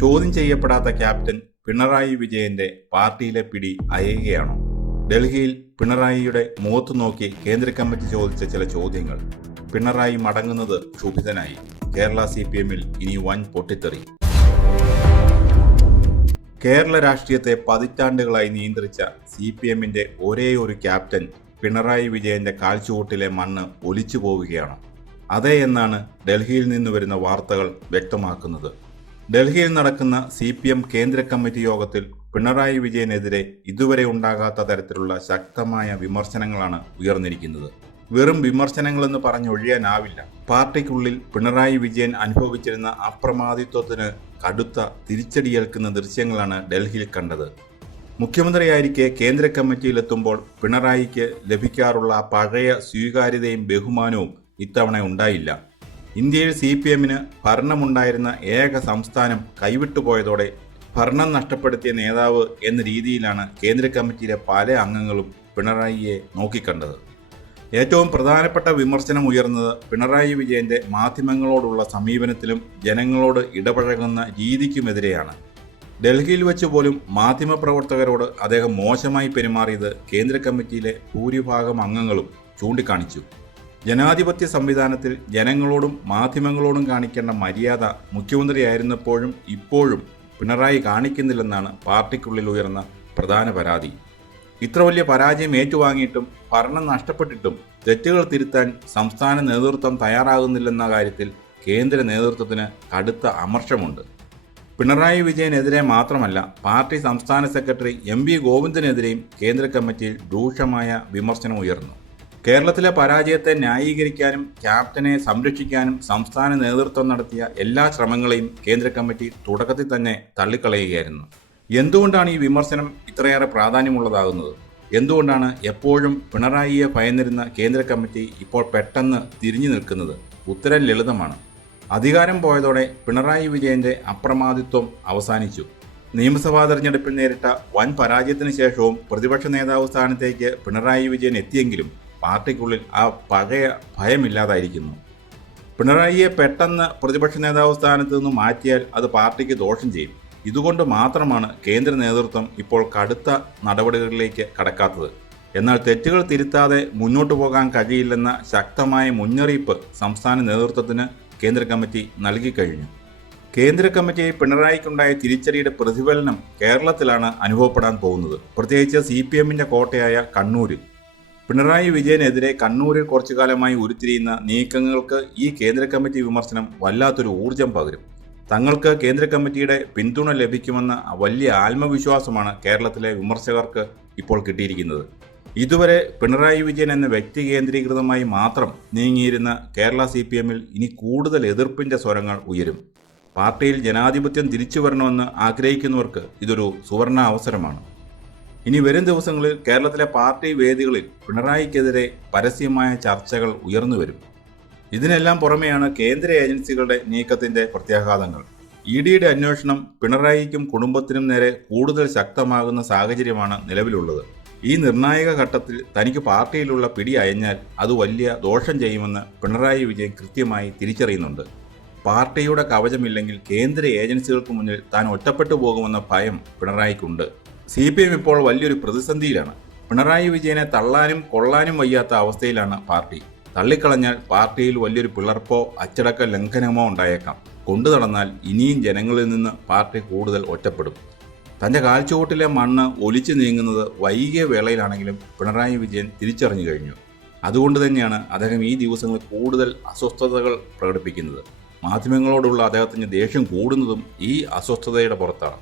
ചോദ്യം ചെയ്യപ്പെടാത്ത ക്യാപ്റ്റൻ പിണറായി വിജയന്റെ പാർട്ടിയിലെ പിടി അയയുകയാണോ? ഡൽഹിയിൽ പിണറായിയുടെ മുഖത്തു നോക്കി കേന്ദ്ര കമ്മിറ്റി ചോദിച്ച ചില ചോദ്യങ്ങൾ. പിണറായി മടങ്ങുന്നത് ക്ഷുഭിതനായി. കേരള CPM-ൽ ഇനി വൻ പൊട്ടിത്തെറി. കേരള രാഷ്ട്രീയത്തെ പതിറ്റാണ്ടുകളായി നിയന്ത്രിച്ച CPM-ന്റെ ഒരേയൊരു ക്യാപ്റ്റൻ പിണറായി വിജയന്റെ കാൽച്ചുവട്ടിലെ മണ്ണ് ഒലിച്ചു പോവുകയാണ്. അതെ എന്നാണ് ഡൽഹിയിൽ നിന്ന് വരുന്ന വാർത്തകൾ വ്യക്തമാക്കുന്നത്. ഡൽഹിയിൽ നടക്കുന്ന CPM കേന്ദ്ര കമ്മിറ്റി യോഗത്തിൽ പിണറായി വിജയനെതിരെ ഇതുവരെ ഉണ്ടാകാത്ത തരത്തിലുള്ള ശക്തമായ വിമർശനങ്ങളാണ് ഉയർന്നിരിക്കുന്നത്. വെറും വിമർശനങ്ങളെന്ന് പറഞ്ഞൊഴിയാനാവില്ല. പാർട്ടിക്കുള്ളിൽ പിണറായി വിജയൻ അനുഭവിച്ചിരുന്ന അപ്രമാദിത്വത്തിന് കടുത്ത തിരിച്ചടിയേൽക്കുന്ന ദൃശ്യങ്ങളാണ് ഡൽഹിയിൽ കണ്ടത്. മുഖ്യമന്ത്രിയായിരിക്കെ കേന്ദ്ര കമ്മിറ്റിയിലെത്തുമ്പോൾ പിണറായിക്ക് ലഭിക്കാറുള്ള പഴയ സ്വീകാര്യതയും ബഹുമാനവും ഇത്തവണ ഉണ്ടായില്ല. ഇന്ത്യയിൽ CPM-ന് ഭരണമുണ്ടായിരുന്ന ഏക സംസ്ഥാനം കൈവിട്ടുപോയതോടെ ഭരണം നഷ്ടപ്പെടുത്തിയ നേതാവ് എന്ന രീതിയിലാണ് കേന്ദ്ര കമ്മിറ്റിയിലെ പല അംഗങ്ങളും പിണറായിയെ നോക്കിക്കണ്ടത്. ഏറ്റവും പ്രധാനപ്പെട്ട വിമർശനം ഉയർന്നത് പിണറായി വിജയന്റെ മാധ്യമങ്ങളോടുള്ള സമീപനത്തിലും ജനങ്ങളോട് ഇടപഴകുന്ന രീതിക്കുമെതിരെയാണ്. ഡൽഹിയിൽ വെച്ച് പോലും മാധ്യമപ്രവർത്തകരോട് അദ്ദേഹം മോശമായി പെരുമാറിയത് കേന്ദ്ര കമ്മിറ്റിയിലെ ഭൂരിഭാഗം അംഗങ്ങളും ചൂണ്ടിക്കാണിച്ചു. ജനാധിപത്യ സംവിധാനത്തിൽ ജനങ്ങളോടും മാധ്യമങ്ങളോടും കാണിക്കേണ്ട മര്യാദ മുഖ്യമന്ത്രിയായിരുന്നപ്പോഴും ഇപ്പോഴും പിണറായി കാണിക്കുന്നില്ലെന്നാണ് പാർട്ടിക്കുള്ളിൽ ഉയർന്ന പ്രധാന പരാതി. ഇത്ര വലിയ പരാജയം ഏറ്റുവാങ്ങിയിട്ടും ഭരണം നഷ്ടപ്പെട്ടിട്ടും തെറ്റുകൾ തിരുത്താൻ സംസ്ഥാന നേതൃത്വം തയ്യാറാകുന്നില്ലെന്ന കാര്യത്തിൽ കേന്ദ്ര നേതൃത്വത്തിന് കടുത്ത അമർഷമുണ്ട്. പിണറായി വിജയനെതിരെ മാത്രമല്ല, പാർട്ടി സംസ്ഥാന സെക്രട്ടറി MV ഗോവിന്ദനെതിരെയും കേന്ദ്ര കമ്മിറ്റിയിൽ രൂക്ഷമായ വിമർശനം ഉയർന്നു. കേരളത്തിലെ പരാജയത്തെ ന്യായീകരിക്കാനും ക്യാപ്റ്റനെ സംരക്ഷിക്കാനും സംസ്ഥാന നേതൃത്വം നടത്തിയ എല്ലാ ശ്രമങ്ങളെയും കേന്ദ്ര കമ്മിറ്റി തുടക്കത്തിൽ തന്നെ തള്ളിക്കളയുകയായിരുന്നു. എന്തുകൊണ്ടാണ് ഈ വിമർശനം ഇത്രയേറെ പ്രാധാന്യമുള്ളതാകുന്നത്? എന്തുകൊണ്ടാണ് എപ്പോഴും പിണറായിയെ ഭയന്നിരുന്ന കേന്ദ്ര കമ്മിറ്റി ഇപ്പോൾ പെട്ടെന്ന് തിരിഞ്ഞു നിൽക്കുന്നത്? ഉത്തരം ലളിതമാണ്. അധികാരം പോയതോടെ പിണറായി വിജയന്റെ അപ്രമാദിത്വം അവസാനിച്ചു. നിയമസഭാ തെരഞ്ഞെടുപ്പിൽ നേരിട്ട വൻ പരാജയത്തിന് ശേഷവും പ്രതിപക്ഷ നേതാവ് സ്ഥാനത്തേക്ക് പിണറായി വിജയൻ എത്തിയെങ്കിലും പാർട്ടിക്കുള്ളിൽ ആ പഴയ ഭയമില്ലാതായിരിക്കുന്നു. പിണറായിയെ പെട്ടെന്ന് പ്രതിപക്ഷ നേതാവ് സ്ഥാനത്ത് നിന്ന് മാറ്റിയാൽ അത് പാർട്ടിക്ക് ദോഷം ചെയ്യും. ഇതുകൊണ്ട് മാത്രമാണ് കേന്ദ്ര നേതൃത്വം ഇപ്പോൾ കടുത്ത നടപടികളിലേക്ക് കടക്കാത്തത്. എന്നാൽ തെറ്റുകൾ തിരുത്താതെ മുന്നോട്ടു പോകാൻ കഴിയില്ലെന്ന ശക്തമായ മുന്നറിയിപ്പ് സംസ്ഥാന നേതൃത്വത്തിന് കേന്ദ്ര കമ്മിറ്റി നൽകിക്കഴിഞ്ഞു. കേന്ദ്ര കമ്മിറ്റിയിൽ പിണറായിക്കുണ്ടായ തിരിച്ചടിയുടെ പ്രതിഫലനം കേരളത്തിലാണ് അനുഭവപ്പെടാൻ പോകുന്നത്. പ്രത്യേകിച്ച് CPM-ന്റെ കോട്ടയായ കണ്ണൂരിൽ. പിണറായി വിജയനെതിരെ കണ്ണൂരിൽ കുറച്ചു കാലമായി ഉരുത്തിരിയുന്ന നീക്കങ്ങൾക്ക് ഈ കേന്ദ്ര കമ്മിറ്റി വിമർശനം വല്ലാത്തൊരു ഊർജം പകരും. തങ്ങൾക്ക് കേന്ദ്ര കമ്മിറ്റിയുടെ പിന്തുണ ലഭിക്കുമെന്ന വലിയ ആത്മവിശ്വാസമാണ് കേരളത്തിലെ വിമർശകർക്ക് ഇപ്പോൾ കിട്ടിയിരിക്കുന്നത്. ഇതുവരെ പിണറായി വിജയൻ എന്ന വ്യക്തി കേന്ദ്രീകൃതമായി മാത്രം നീങ്ങിയിരുന്ന കേരള CPM-ൽ ഇനി കൂടുതൽ എതിർപ്പിന്റെ സ്വരങ്ങൾ ഉയരും. പാർട്ടിയിൽ ജനാധിപത്യം തിരിച്ചു വരണമെന്ന് ആഗ്രഹിക്കുന്നവർക്ക് ഇതൊരു സുവർണ അവസരമാണ്. ഇനി വരും ദിവസങ്ങളിൽ കേരളത്തിലെ പാർട്ടി വേദികളിൽ പിണറായിക്കെതിരെ പരസ്യമായ ചർച്ചകൾ ഉയർന്നു വരും. ഇതിനെല്ലാം പുറമെയാണ് കേന്ദ്ര ഏജൻസികളുടെ നീക്കത്തിന്റെ പ്രത്യാഘാതങ്ങൾ. EDയുടെ അന്വേഷണം പിണറായിക്കും കുടുംബത്തിനും നേരെ കൂടുതൽ ശക്തമാകുന്ന സാഹചര്യമാണ് നിലവിലുള്ളത്. ഈ നിർണായക ഘട്ടത്തിൽ തനിക്ക് പാർട്ടിയിലുള്ള പിടി അയഞ്ഞാൽ അത് വലിയ ദോഷം ചെയ്യുമെന്ന് പിണറായി വിജയൻ കൃത്യമായി തിരിച്ചറിയുന്നുണ്ട്. പാർട്ടിയുടെ കവചമില്ലെങ്കിൽ കേന്ദ്ര ഏജൻസികൾക്ക് മുന്നിൽ താൻ ഒറ്റപ്പെട്ടു പോകുമെന്ന ഭയം പിണറായിക്കുണ്ട്. CPM ഇപ്പോൾ വലിയൊരു പ്രതിസന്ധിയിലാണ്. പിണറായി വിജയനെ തള്ളാനും കൊള്ളാനും വയ്യാത്ത അവസ്ഥയിലാണ് പാർട്ടി. തള്ളിക്കളഞ്ഞാൽ പാർട്ടിയിൽ വലിയൊരു പിളർപ്പോ അച്ചടക്ക ലംഘനമോ ഉണ്ടായേക്കാം. കൊണ്ടു നടന്നാൽ ഇനിയും ജനങ്ങളിൽ നിന്ന് പാർട്ടി കൂടുതൽ ഒറ്റപ്പെടും. തൻ്റെ കാൽച്ചുവട്ടിലെ മണ്ണ് ഒലിച്ചു നീങ്ങുന്നത് വൈകിയ വേളയിലാണെങ്കിലും പിണറായി വിജയൻ തിരിച്ചറിഞ്ഞു കഴിഞ്ഞു. അതുകൊണ്ട് തന്നെയാണ് അദ്ദേഹം ഈ ദിവസങ്ങളിൽ കൂടുതൽ അസ്വസ്ഥതകൾ പ്രകടിപ്പിക്കുന്നത്. മാധ്യമങ്ങളോടുള്ള അദ്ദേഹത്തിന് ദേഷ്യം കൂടുന്നതും ഈ അസ്വസ്ഥതയുടെ പുറത്താണ്.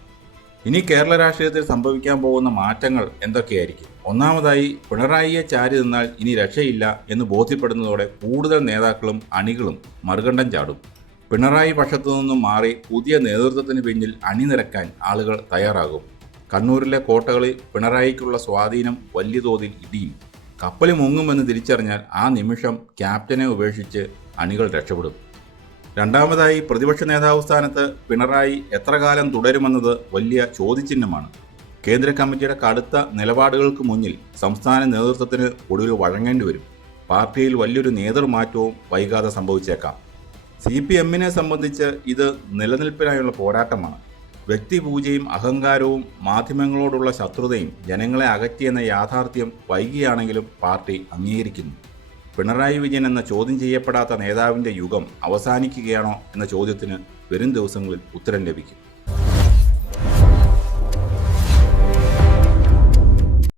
ഇനി കേരള രാഷ്ട്രീയത്തിൽ സംഭവിക്കാൻ പോകുന്ന മാറ്റങ്ങൾ എന്തൊക്കെയായിരിക്കും? ഒന്നാമതായി, പിണറായിയെ ചാരി നിന്നാൽ ഇനി രക്ഷയില്ല എന്ന് ബോധ്യപ്പെടുന്നതോടെ കൂടുതൽ നേതാക്കളും അണികളും മറുകണ്ഠം ചാടും. പിണറായി പക്ഷത്തു നിന്നും മാറി പുതിയ നേതൃത്വത്തിന് പിന്നിൽ അണിനിരക്കാൻ ആളുകൾ തയ്യാറാകും. കണ്ണൂരിലെ കോട്ടകളിൽ പിണറായിക്കുള്ള സ്വാധീനം വലിയ തോതിൽ ഇടിയും. കപ്പൽ മുങ്ങുമെന്ന് തിരിച്ചറിഞ്ഞാൽ ആ നിമിഷം ക്യാപ്റ്റനെ ഉപേക്ഷിച്ച് അണികൾ രക്ഷപ്പെടും. രണ്ടാമതായി, പ്രതിപക്ഷ നേതാവ് സ്ഥാനത്ത് പിണറായി എത്ര കാലം തുടരുമെന്നത് വലിയ ചോദ്യചിഹ്നമാണ്. കേന്ദ്ര കമ്മിറ്റിയുടെ കടുത്ത നിലപാടുകൾക്ക് മുന്നിൽ സംസ്ഥാന നേതൃത്വത്തിന് ഒടുവിൽ വഴങ്ങേണ്ടി വരും. പാർട്ടിയിൽ വലിയൊരു നേതൃമാറ്റവും വൈകാതെ സംഭവിച്ചേക്കാം. CPM-നെ സംബന്ധിച്ച് ഇത് നിലനിൽപ്പിനായുള്ള പോരാട്ടമാണ്. വ്യക്തിപൂജയും അഹങ്കാരവും മാധ്യമങ്ങളോടുള്ള ശത്രുതയും ജനങ്ങളെ അകറ്റിയെന്ന യാഥാർത്ഥ്യം വൈകിയാണെങ്കിലും പാർട്ടി അംഗീകരിക്കുന്നു. പിണറായി വിജയൻ എന്ന ചോദ്യം ചെയ്യപ്പെടാത്ത നേതാവിൻ്റെ യുഗം അവസാനിക്കുകയാണോ എന്ന ചോദ്യത്തിന് വരും ദിവസങ്ങളിൽ ഉത്തരം ലഭിക്കും.